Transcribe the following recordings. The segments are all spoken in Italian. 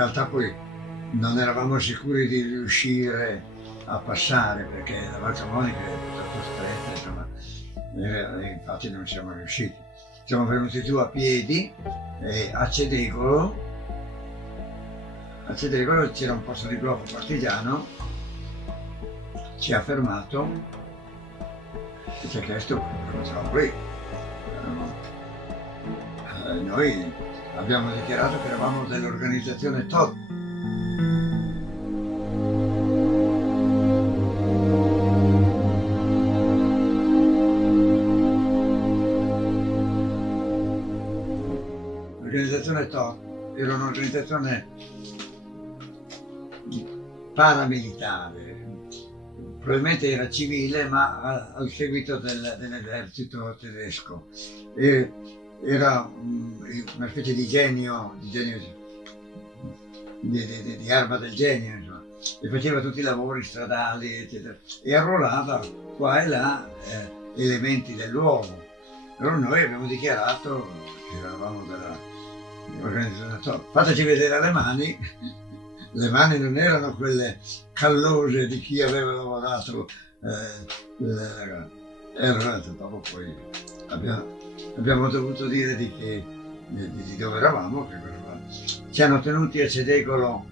realtà poi non eravamo sicuri di riuscire a passare perché la Val Camonica è piuttosto stretta, insomma, e infatti non siamo riusciti. Siamo venuti giù a piedi e a Cedegolo c'era un posto di blocco partigiano, ci ha fermato e ci ha chiesto cosa facevamo qui. Noi abbiamo dichiarato che eravamo dell'organizzazione TOT. L'organizzazione TOT era un'organizzazione paramilitare, probabilmente era civile ma al seguito dell'esercito tedesco. Era una specie di genio, di arma del genio, insomma, e faceva tutti i lavori stradali, eccetera, e arruolava qua e là elementi del luogo. Allora noi abbiamo dichiarato che eravamo dell'organizzazione. Fateci vedere le mani. Le mani non erano quelle callose di chi aveva lavorato, erano dopo poi abbiamo dovuto dire di dove eravamo, che cosa fa. Ci hanno tenuti a Cedegolo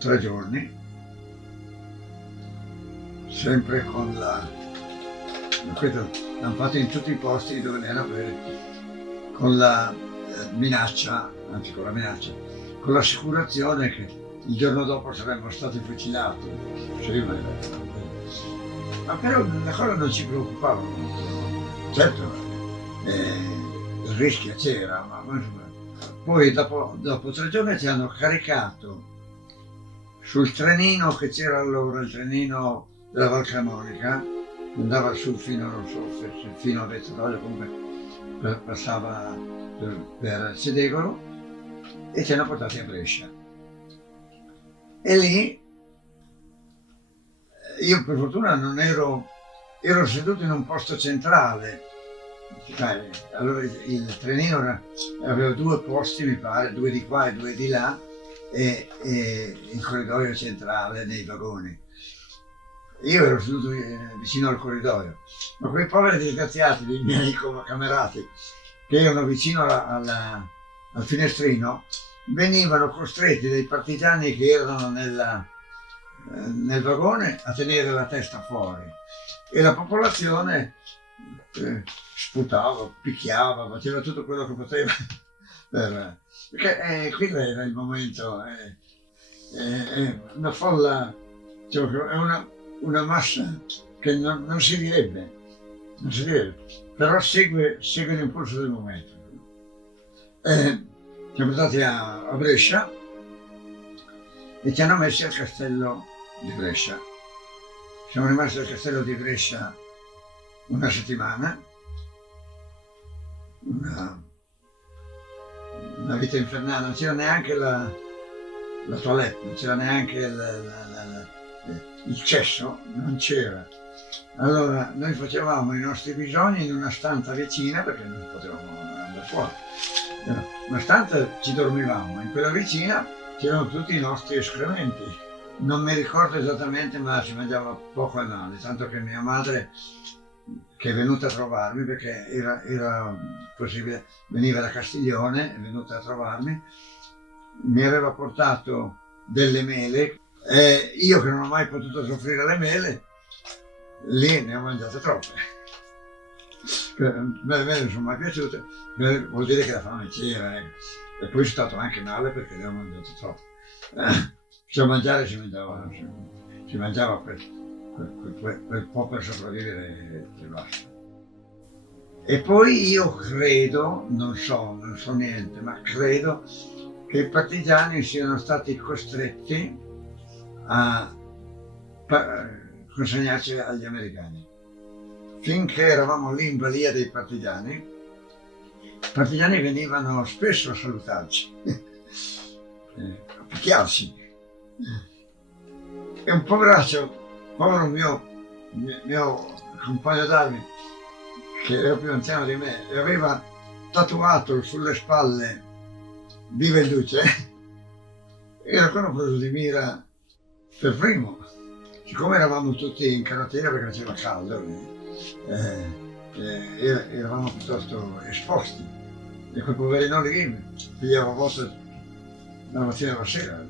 3 giorni, sempre con questo l'hanno fatto in tutti i posti dove ne erano presi, con la minaccia, con l'assicurazione che il giorno dopo saremmo stati fucilati. Ma però la cosa non ci preoccupava molto. Certo, il rischio c'era, ma poi dopo 3 giorni ci hanno caricato sul trenino che c'era allora, il trenino della Val Camonica, andava su fino, non so, fino a Vezzanoia, comunque passava per Cedegolo, e ci hanno portati a Brescia. E lì io per fortuna non ero seduto in un posto centrale. Allora il trenino aveva 2 posti, mi pare, 2 di qua e 2 di là, e il corridoio centrale nei vagoni. Io ero seduto vicino al corridoio, ma quei poveri disgraziati dei miei camerati che erano vicino al finestrino venivano costretti dai partigiani che erano nel vagone a tenere la testa fuori, e la popolazione sputava, picchiava, faceva tutto quello che poteva perché quello era il momento, una folla, cioè, è una massa che non si direbbe, però segue l'impulso del momento. Siamo andati a Brescia e ci hanno messi al castello di Brescia. Siamo rimasti al castello di Brescia una settimana, una vita infernale, non c'era neanche la toilette, non c'era neanche il cesso, non c'era. Allora noi facevamo i nostri bisogni in una stanza vicina perché non potevamo andare fuori. Una stanza ci dormivamo, in quella vicina c'erano tutti i nostri escrementi. Non mi ricordo esattamente, ma si mangiava poco e male, tanto che mia madre, che è venuta a trovarmi perché era possibile, veniva da Castiglione, è venuta a trovarmi, mi aveva portato delle mele, e io che non ho mai potuto soffrire le mele, lì ne ho mangiate troppe. Me non sono mai piaciute, vuol dire che la fame c'era, e poi sono stato anche male perché ne ho mangiate troppe. Cioè mangiare si mangiava quel po' per sopravvivere e basta. E poi io credo, non so niente, ma credo che i partigiani siano stati costretti a consegnarci agli americani. Finché eravamo lì in balia dei partigiani, i partigiani venivano spesso a salutarci, a picchiarci. E un povero mio compagno d'armi, che era più anziano di me, e aveva tatuato sulle spalle "Viva il Duce", era quello preso di mira per primo. Siccome eravamo tutti in canottiera perché faceva caldo, eravamo piuttosto esposti. E quel poverino lì pigliava a volte dalla mattina alla sera.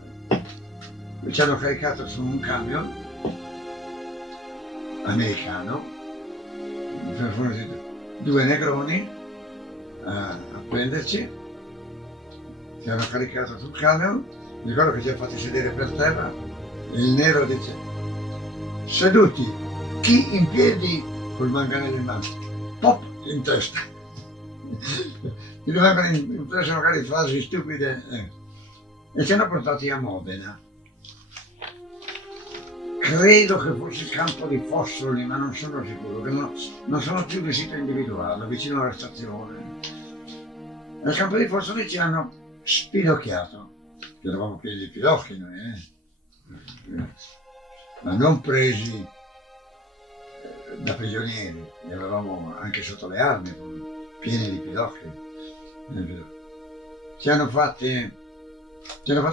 Ci hanno caricato su un camion americano, due negroni a prenderci, ci hanno caricato sul camion, ricordo che ci hanno fatti sedere per terra e il nero dice: seduti, chi in piedi col manganello in mano, pop in testa. Ti rimangono impresse magari frasi stupide e ci hanno portati a Modena. Credo che fosse il campo di Fossoli, ma non sono sicuro, che non sono più di sito individuale, vicino alla stazione. Nel campo di Fossoli ci hanno spidocchiato, che eravamo pieni di pidocchi noi, ma non presi da prigionieri, li avevamo anche sotto le armi, pieni di pidocchi. Ci hanno fatto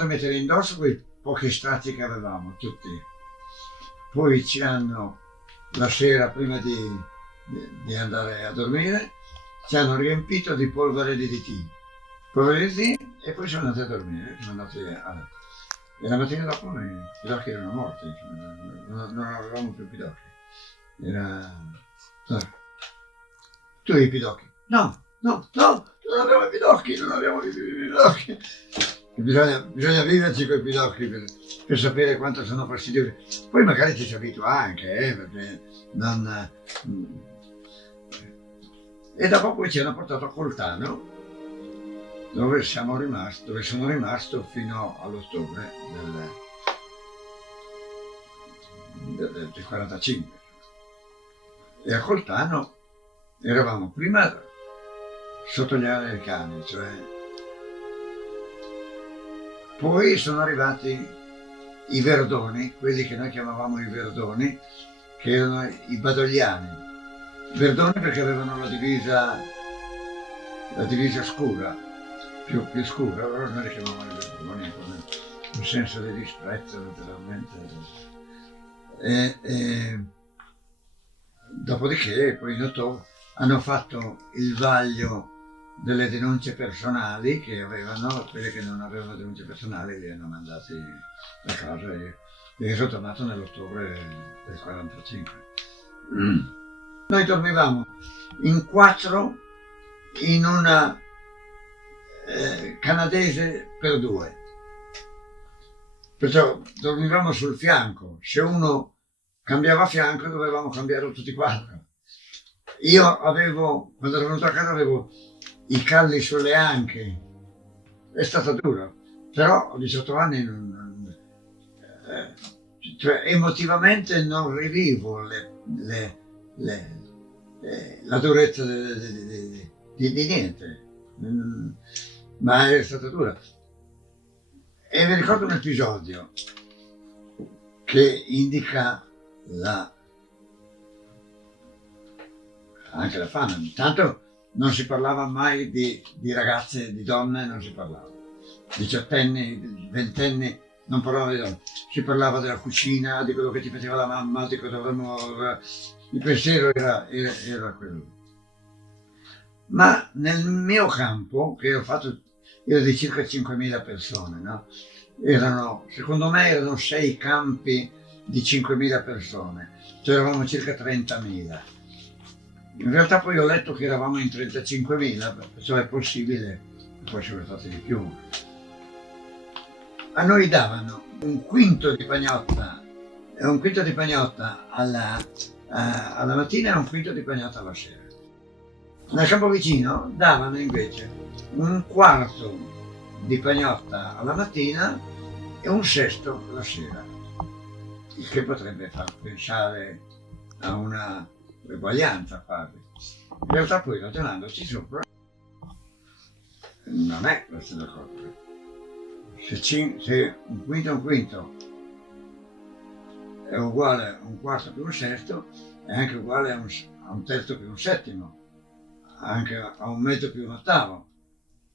mettere indosso quei pochi strati che avevamo, tutti. Poi ci hanno, la sera prima di andare a dormire, ci hanno riempito di polvere di DT, e poi sono andati a dormire, e la mattina dopo i pidocchi erano morti, non avevamo più pidocchi. Tu hai i pidocchi? No, non abbiamo i pidocchi, non abbiamo i pidocchi. Bisogna viverci con i pidocchi per sapere quanto sono fastidiosi. Poi magari ci si abitua anche, perché non... E dopo poi ci hanno portato a Coltano, dove sono rimasto fino all'ottobre del 45. E a Coltano eravamo prima sotto gli americani, poi sono arrivati i Verdoni, quelli che noi chiamavamo i Verdoni, che erano i badogliani. Verdoni perché avevano la divisa scura, più scura, allora noi li chiamavamo i Verdoni, con un senso di disprezzo naturalmente. Dopodiché poi in ottobre hanno fatto il vaglio delle denunce personali che avevano, quelli che non avevano denunce personali li hanno mandati a casa e sono tornato nell'ottobre del 45. Noi dormivamo in 4 in una canadese per 2, perciò dormivamo sul fianco, se uno cambiava fianco dovevamo cambiarlo tutti 4. Io quando ero venuto a casa avevo i calli sulle anche, è stato duro, però a 18 anni emotivamente non rivivo la durezza di niente, ma è stata dura. E mi ricordo un episodio che indica anche la fame. Intanto non si parlava mai di ragazze, di donne, non si parlava. 18enni, 20enni, non parlavano di donne. Si parlava della cucina, di quello che ti faceva la mamma, di cosa dovremmo... Il pensiero era quello. Ma nel mio campo, che ho fatto, era di circa 5.000 persone, no? Secondo me erano 6 campi di 5.000 persone, cioè eravamo circa 30.000. In realtà poi ho letto che eravamo in 35.000, perciò è possibile che poi siano stati di più. A noi davano un quinto di pagnotta alla mattina e un quinto di pagnotta alla sera. Nel campo vicino davano invece un quarto di pagnotta alla mattina e un sesto la sera, il che potrebbe far pensare a una eguaglianza quasi. In realtà poi ragionandoci sopra non è questa la cosa. Se un quinto è uguale a un quarto più un sesto, è anche uguale a un terzo più un settimo, anche a un mezzo più un ottavo.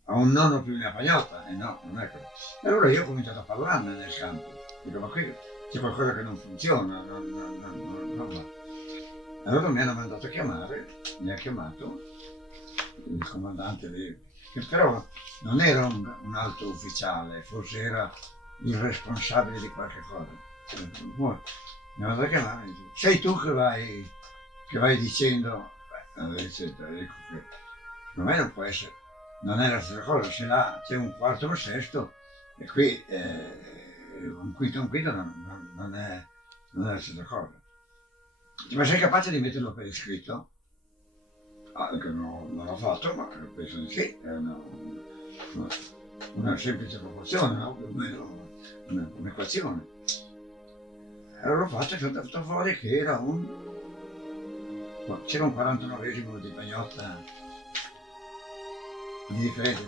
a un nonno più una pagnotta, e no, non è così. E allora io ho cominciato a parlarne nel campo, dico ma qui c'è qualcosa che non funziona, non va. Allora mi hanno mandato a chiamare, mi ha chiamato il comandante lì, che però non era un alto ufficiale, forse era il responsabile di qualche cosa. Mi ha mandato a chiamare e dice, sei tu che vai dicendo, eccetera, ecco che secondo me non può essere, non è la stessa cosa, se là c'è un quarto o un sesto e qui un quinto non è la stessa cosa. Ma sei capace di metterlo per iscritto? Ah, che non l'ho fatto, ma penso di sì, è una semplice proporzione, no? Più o meno un'equazione. Allora l'ho fatto e sono venuto fuori che era c'era un 49esimo di pagnotta di differenza,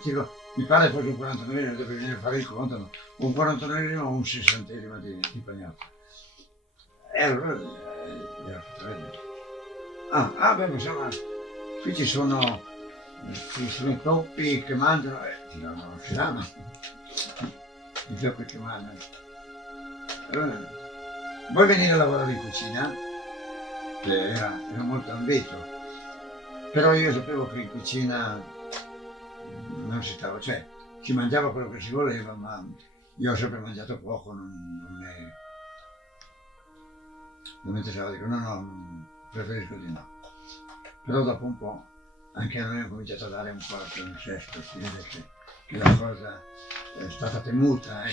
mi pare fosse un 49esimo, dove bisogna fare il conto, no? Un 49esimo o un 60esimo di pagnotta. E allora gliel'ho fatto vedere. Beh, insomma, qui ci sono i toppi che mangiano, non si danno, i toppi che mangiano. Allora, vuoi venire a lavorare in cucina? Che era molto ambito, però io sapevo che in cucina non si stava, cioè si mangiava quello che si voleva, ma io ho sempre mangiato poco, non mi interessava, dico no, preferisco di no. Però dopo un po' anche a noi ho cominciato a dare un quarto, un sesto, si vede che la cosa è stata temuta,